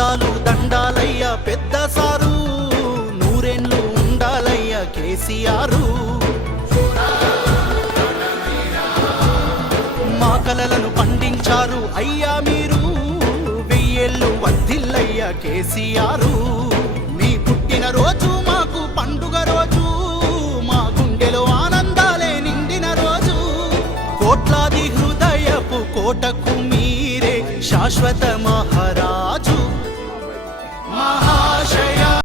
దండాలు దండాలయ్యా పెద్ద సారు, నూరేండ్లు ఉండాలయ్యా కేసీఆర్. మా కలలను పండించారు అయ్యా మీరు, వెయ్యేళ్ళు వర్ధిల్లయ్యా కేసీఆర్. మీ పుట్టిన రోజు మాకు పండుగ రోజు, మా గుండెలో ఆనందాలే నిండిన రోజు. కోట్లాది హృదయపు కోటకు మీరే శాశ్వత మహారాజు.